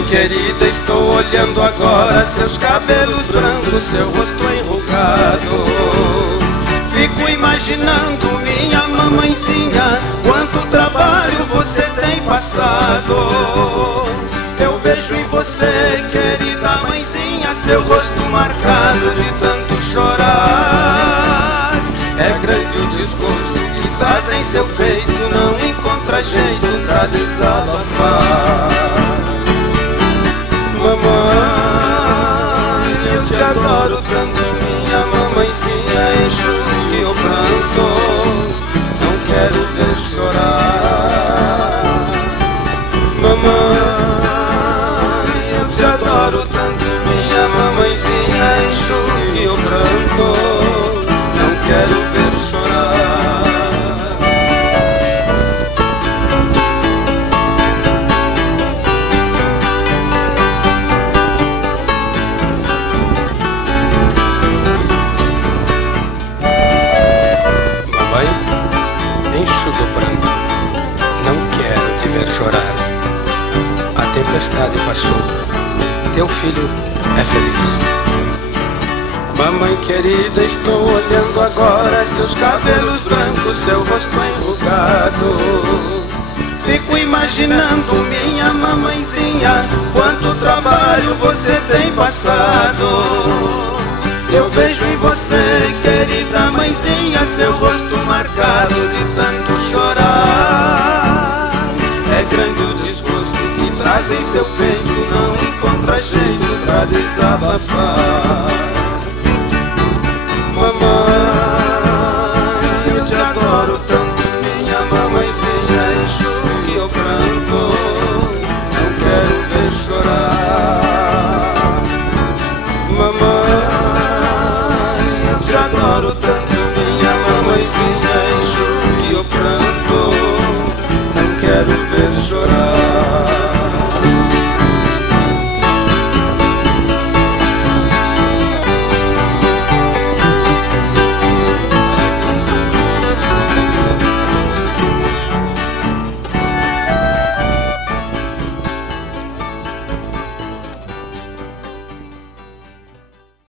Mamãe querida, estou olhando agora seus cabelos brancos, seu rosto enrugado. Fico imaginando minha mamãezinha, quanto trabalho você tem passado. Eu vejo em você, querida mãezinha, seu rosto marcado de tanto chorar. É grande o desgosto que traz em seu peito, não encontra jeito pra desabafar. Mamãe, eu te adoro tanto, minha mamãezinha, enxugue o pranto, não quero ver chorar. Mamãe, eu te adoro tanto, minha mamãezinha, enxugue o pranto, não quero ver chorar. Enxugue o pranto, não quero te ver chorar. A tempestade passou, teu filho é feliz. Mamãe querida, estou olhando agora seus cabelos brancos, seu rosto enrugado. Fico imaginando minha mamãezinha, quanto trabalho você tem passado. Eu vejo em você, querida mãezinha, seu rosto marcado de tanto chorar. É grande o desgosto que traz em seu peito, não encontra jeito pra desabafar. Mamãe, eu te adoro tanto, minha mamãezinha, enxugue o pranto, não quero ver chorar. Mamãe, eu te adoro tanto, minha mamãezinha, enxugue o pranto, não quero ver chorar.